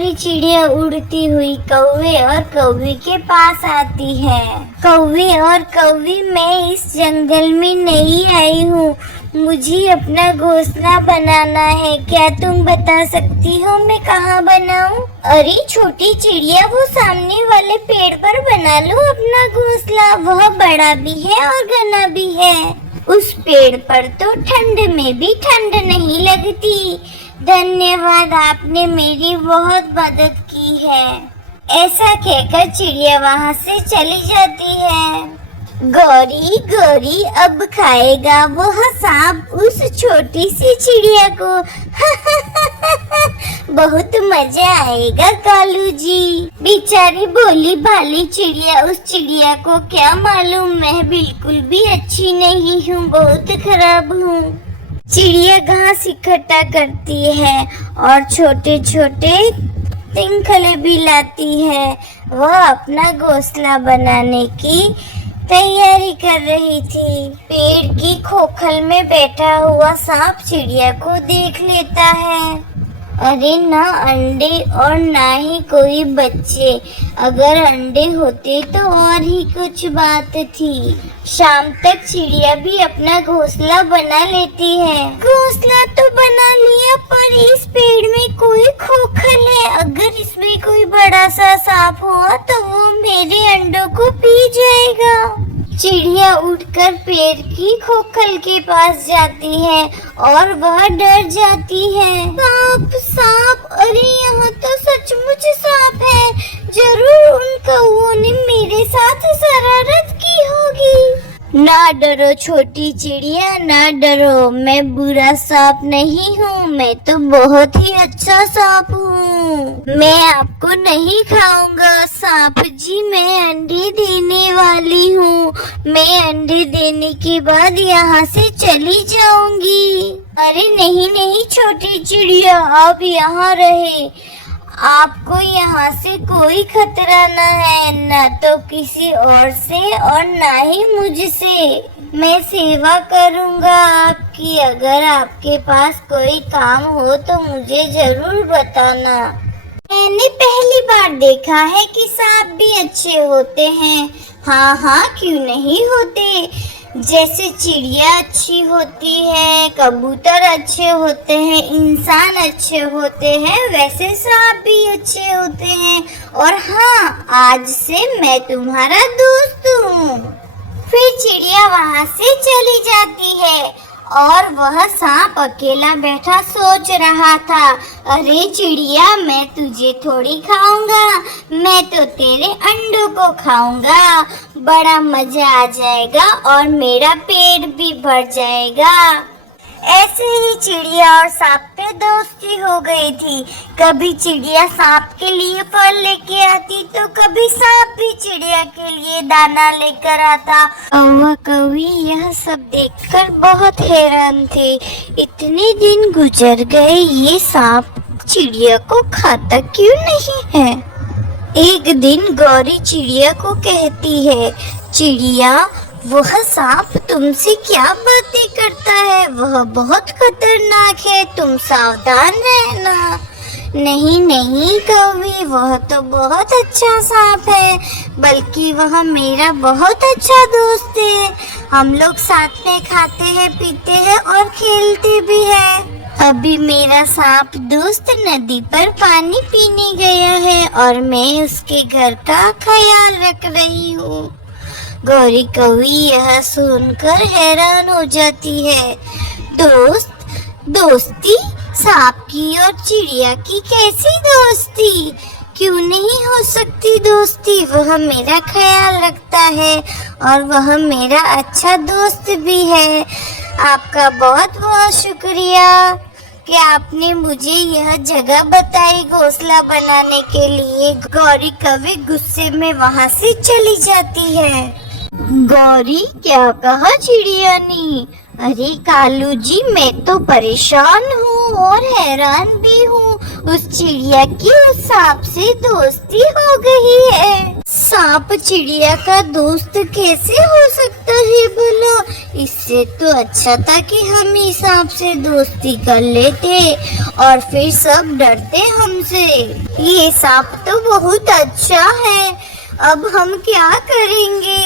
गौरी चिड़िया उड़ती हुई कौवे और कौवी के पास आती है। कौवे और कौवी, मैं इस जंगल में नई आई हूँ, मुझे अपना घोंसला बनाना है, क्या तुम बता सकती हो मैं कहाँ बनाऊँ? अरे छोटी चिड़िया, वो सामने वाले पेड़ पर बना लो अपना घोंसला, वह बड़ा भी है और घना भी है। उस पेड़ पर तो ठंड में भी ठंड नहीं लगती। धन्यवाद, आपने मेरी बहुत मदद की है। ऐसा कहकर चिड़िया वहाँ से चली जाती है। गौरी गौरी, अब खाएगा वह सांप उस छोटी सी चिड़िया को। बहुत मजा आएगा कालू जी। बेचारी भोली भाली चिड़िया, उस चिड़िया को क्या मालूम मैं बिल्कुल भी अच्छी नहीं हूँ, बहुत खराब हूँ। चिड़िया घास इकट्ठा करती है और छोटे छोटे तिनखले भी लाती है। वह अपना घोंसला बनाने की तैयारी कर रही थी। पेड़ की खोखल में बैठा हुआ सांप चिड़िया को देख लेता है। अरे ना अंडे और ना ही कोई बच्चे, अगर अंडे होते तो और ही कुछ बात थी। शाम तक चिड़िया भी अपना घोंसला बना लेती है। घोंसला तो बना लिया, पर इस पेड़ में कोई खोखल है, अगर इसमें कोई बड़ा सा सांप हुआ तो वो मेरे अंडों को पी जाएगा। चिड़िया उठकर पेड़ की खोखल के पास जाती है और वह डर जाती है। सांप सांप, अरे यहाँ तो सचमुच सांप है, जरूर उन कौवों ने मेरे साथ शरारत की होगी। ना डरो छोटी चिड़िया, ना डरो, मैं बुरा सांप नहीं हूँ, मैं तो बहुत ही अच्छा सांप हूँ। मैं आपको नहीं खाऊंगा सांप जी, मैं अंडे देने वाली हूँ। मैं अंडे देने के बाद यहाँ से चली जाऊंगी। अरे नहीं नहीं छोटी चिड़िया, आप यहाँ रहे, आपको यहाँ से कोई खतरा न है, न तो किसी और से और न ही मुझसे। मैं सेवा करूँगा आपकी, अगर आपके पास कोई काम हो तो मुझे जरूर बताना। मैंने पहली बार देखा है कि सांप भी अच्छे होते हैं। हाँ हाँ, क्यों नहीं होते। जैसे चिड़िया अच्छी होती है, कबूतर अच्छे होते हैं, इंसान अच्छे होते हैं, वैसे सांप भी अच्छे होते हैं। और हाँ, आज से मैं तुम्हारा दोस्त हूँ। फिर चिड़िया वहाँ से चली जाती है और वह सांप अकेला बैठा सोच रहा था, अरे चिड़िया, मैं तुझे थोड़ी खाऊंगा, मैं तो तेरे अंडों को खाऊंगा, बड़ा मजा आ जाएगा और मेरा पेट भी भर जाएगा। ऐसे ही चिड़िया और सांप पे दोस्ती हो गई थी। कभी चिड़िया सांप के लिए फल लेके आती तो कभी सांप भी चिड़िया के लिए दाना लेकर आता। कौवा कौवी यह सब देखकर बहुत हैरान थे। इतने दिन गुजर गए, ये सांप चिड़िया को खाता क्यों नहीं है? एक दिन गौरी चिड़िया को कहती है, चिड़िया, वह सांप तुमसे क्या बातें करता है, वह बहुत खतरनाक है, तुम सावधान रहना। नहीं नहीं कौवी, वह तो बहुत अच्छा सांप है, बल्कि वह मेरा बहुत अच्छा दोस्त है। हम लोग साथ में खाते हैं, पीते हैं और खेलते भी हैं। अभी मेरा सांप दोस्त नदी पर पानी पीने गया है और मैं उसके घर का ख्याल रख रही हूँ। गौरी कौवी यह सुनकर हैरान हो जाती है। दोस्ती? सांप की और चिड़िया की कैसी दोस्ती? क्यों नहीं हो सकती दोस्ती? वह मेरा ख्याल रखता है और वह मेरा अच्छा दोस्त भी है। आपका बहुत बहुत शुक्रिया कि आपने मुझे यह जगह बताई घोंसला बनाने के लिए। गौरी कौवी गुस्से में वहाँ से चली जाती है। गौरी, क्या कहा चिड़िया ने? अरे कालू जी, मैं तो परेशान हूँ और हैरान भी हूँ। उस चिड़िया की उस सांप से दोस्ती हो गई है। सांप चिड़िया का दोस्त कैसे हो सकता है भला? इससे तो अच्छा था कि हम ही सांप से दोस्ती कर लेते और फिर सब डरते हमसे। ये सांप तो बहुत अच्छा है, अब हम क्या करेंगे?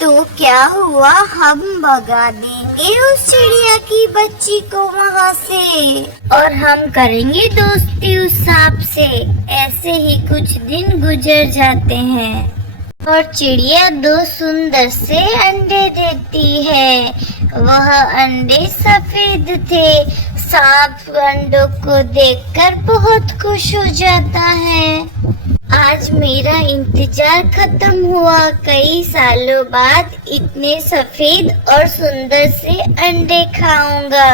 तो क्या हुआ, हम भगा देंगे उस चिड़िया की बच्ची को वहाँ से और हम करेंगे दोस्ती उस सांप से। ऐसे ही कुछ दिन गुजर जाते हैं और चिड़िया दो सुंदर से अंडे देती है। वह अंडे सफेद थे। सांप अंडों को देखकर बहुत खुश हो जाता है। आज मेरा इंतजार खत्म हुआ। कई सालों बाद इतने सफेद और सुंदर से अंडे खाऊंगा,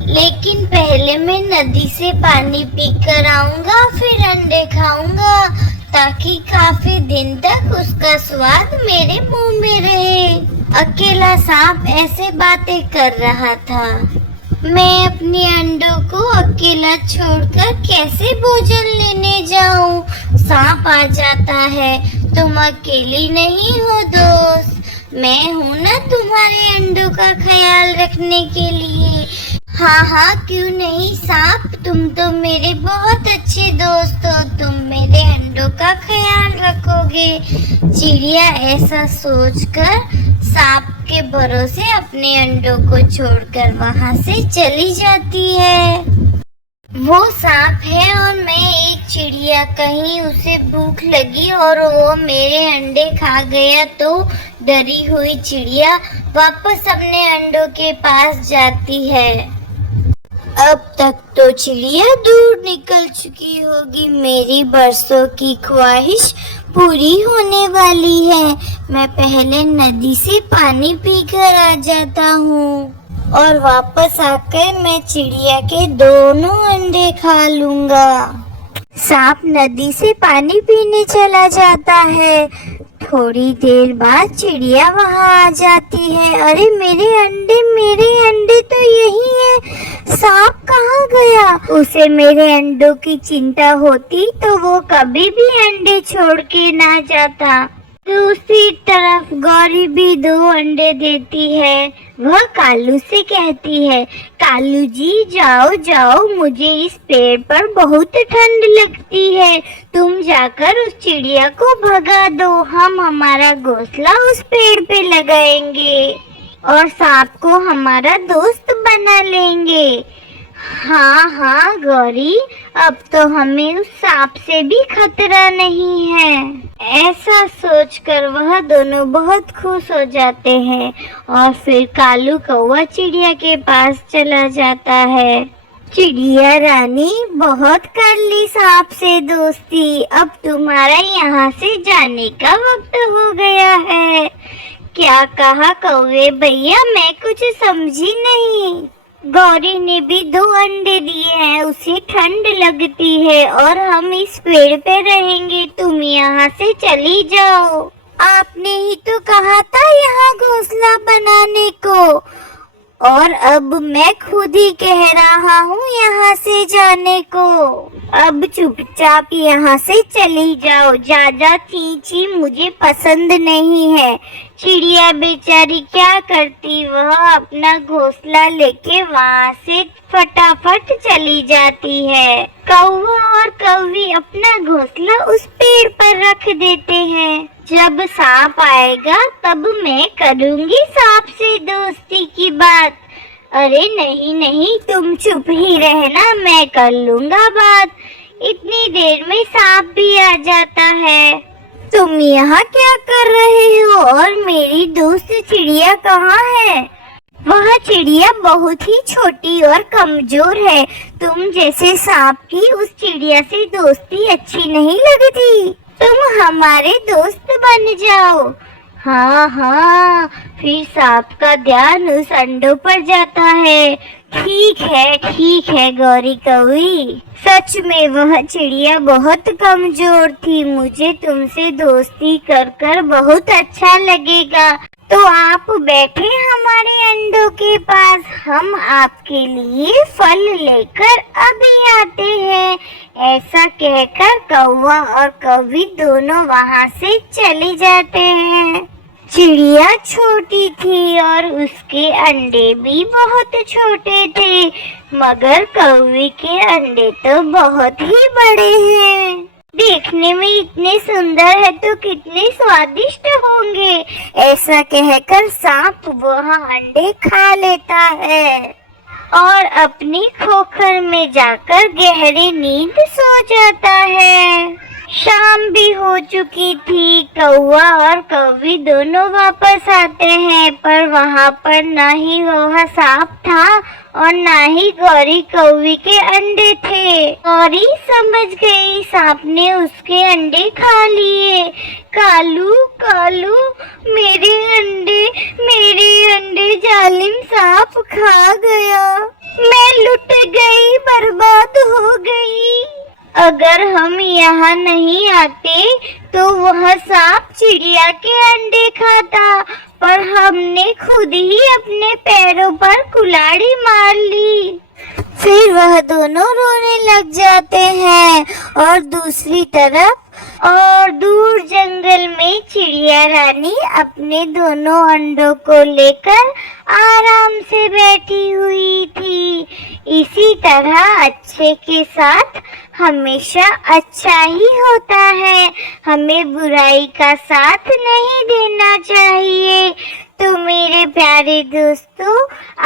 लेकिन पहले मैं नदी से पानी पीकर आऊंगा, फिर अंडे खाऊंगा, ताकि काफी दिन तक उसका स्वाद मेरे मुंह में रहे। अकेला सांप ऐसे बातें कर रहा था। मैं अपने अंडों को अकेला छोड़कर कैसे भोजन लेने जाऊं? सांप आ जाता है, तुम अकेली नहीं हो दोस्त, मैं हूं ना तुम्हारे अंडों का ख्याल रखने के लिए। हाँ हाँ क्यों नहीं सांप, तुम तो मेरे बहुत अच्छे दोस्त हो, तुम मेरे अंडों का ख्याल रखोगे। चिड़िया ऐसा सोचकर सांप के भरोसे अपने अंडों को छोड़कर वहाँ से चली जाती है। वो सांप है और मैं एक चिड़िया, कहीं उसे भूख लगी और वो मेरे अंडे खा गया तो डरी हुई चिड़िया वापस अपने अंडों के पास जाती है। अब तक तो चिड़िया दूर निकल चुकी होगी, मेरी बरसों की ख्वाहिश पूरी होने वाली है। मैं पहले नदी से पानी पीकर आ जाता हूँ और वापस आकर मैं चिड़िया के दोनों अंडे खा लूँगा। सांप नदी से पानी पीने चला जाता है। थोड़ी देर बाद चिड़िया वहाँ आ जाती है। अरे मेरे अंडे तो यही है, सांप कहाँ गया? उसे मेरे अंडों की चिंता होती तो वो कभी भी अंडे छोड़ के ना जाता। दूसरी तरफ गौरी भी 2 अंडे देती है। वह कालू से कहती है, कालू जी जाओ जाओ, मुझे इस पेड़ पर बहुत ठंड लगती है, तुम जाकर उस चिड़िया को भगा दो, हम हमारा घोंसला उस पेड़ पे लगाएंगे और सांप को हमारा दोस्त बना लेंगे। हाँ हाँ गौरी, अब तो हमें उस सांप से भी खतरा नहीं है। ऐसा सोचकर वह दोनों बहुत खुश हो जाते हैं और फिर कालू कौवा चिड़िया के पास चला जाता है। चिड़िया रानी, बहुत कर ली सांप से दोस्ती, अब तुम्हारा यहाँ से जाने का वक्त हो गया है। क्या कहा कौवे भैया, मैं कुछ समझी नहीं। गौरी ने भी 2 अंडे दिए हैं, उसे ठंड लगती है और हम इस पेड़ पे रहेंगे, तुम यहाँ से चली जाओ। आपने ही तो कहा था यहाँ घोंसला बनाने को, और अब मैं खुद ही कह रहा हूँ यहाँ से जाने को। अब चुपचाप यहाँ से चली जाओ, ज्यादा चींची मुझे पसंद नहीं है। चिड़िया बेचारी क्या करती, वह अपना घोंसला लेके वहाँ से फटाफट चली जाती है। कौवा और कौवी अपना घोंसला उस पेड़ पर रख देते हैं। जब सांप आएगा तब मैं करूँगी सांप से दोस्ती की बात। अरे नहीं नहीं, तुम चुप ही रहना, मैं कर लूँगा बात। इतनी देर में सांप भी आ जाता है। तुम यहाँ क्या कर रहे हो और मेरी दोस्त चिड़िया कहाँ है? वह चिड़िया बहुत ही छोटी और कमजोर है, तुम जैसे सांप की उस चिड़िया से दोस्ती अच्छी नहीं लगती, तुम हमारे दोस्त बन जाओ। हाँ हाँ, फिर सांप का ध्यान उस अंडों पर जाता है। ठीक है गौरी कौवी, सच में वह चिड़िया बहुत कमजोर थी, मुझे तुमसे दोस्ती कर कर बहुत अच्छा लगेगा। तो आप बैठे हमारे अंडों के पास, हम आपके लिए फल लेकर अभी आते हैं। ऐसा कहकर कौवा और कौवी दोनों वहाँ से चले जाते हैं। चिड़िया छोटी थी और उसके अंडे भी बहुत छोटे थे, मगर कौवे के अंडे तो बहुत ही बड़े हैं। देखने में इतने सुंदर है तो कितने स्वादिष्ट होंगे। ऐसा कहकर सांप वह अंडे खा लेता है और अपनी खोखर में जाकर गहरी नींद सो जाता है। शाम भी हो चुकी थी। कौवा और कौवी दोनों वापस आते हैं, पर वहाँ पर ना ही वह सांप था और ना ही गौरी कौवी के अंडे थे। गौरी समझ गई सांप ने उसके अंडे खा लिए। कालू कालू, मेरे अंडे जालिम सांप खा गया। मैं लुट गई, बर्बाद हो गई। अगर हम यहाँ नहीं आते तो वह सांप चिड़िया के अंडे खाता, पर हमने खुद ही अपने पैरों पर कुल्हाड़ी मार ली। फिर वह दोनों रोने लग जाते हैं और दूसरी तरफ और दूर जंगल में चिड़िया रानी अपने दोनों अंडों को लेकर आराम से बैठी हुई थी। इसी तरह अच्छे के साथ हमेशा अच्छा ही होता है, हमें बुराई का साथ नहीं देना चाहिए। तो मेरे प्यारे दोस्तों,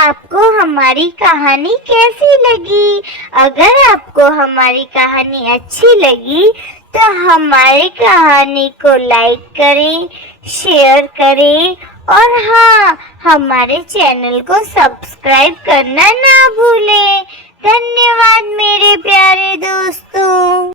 आपको हमारी कहानी कैसी लगी? अगर आपको हमारी कहानी अच्छी लगी तो हमारी कहानी को लाइक करें, शेयर करें और हाँ, हमारे चैनल को सब्सक्राइब करना ना भूलें। धन्यवाद मेरे प्यारे दोस्तों।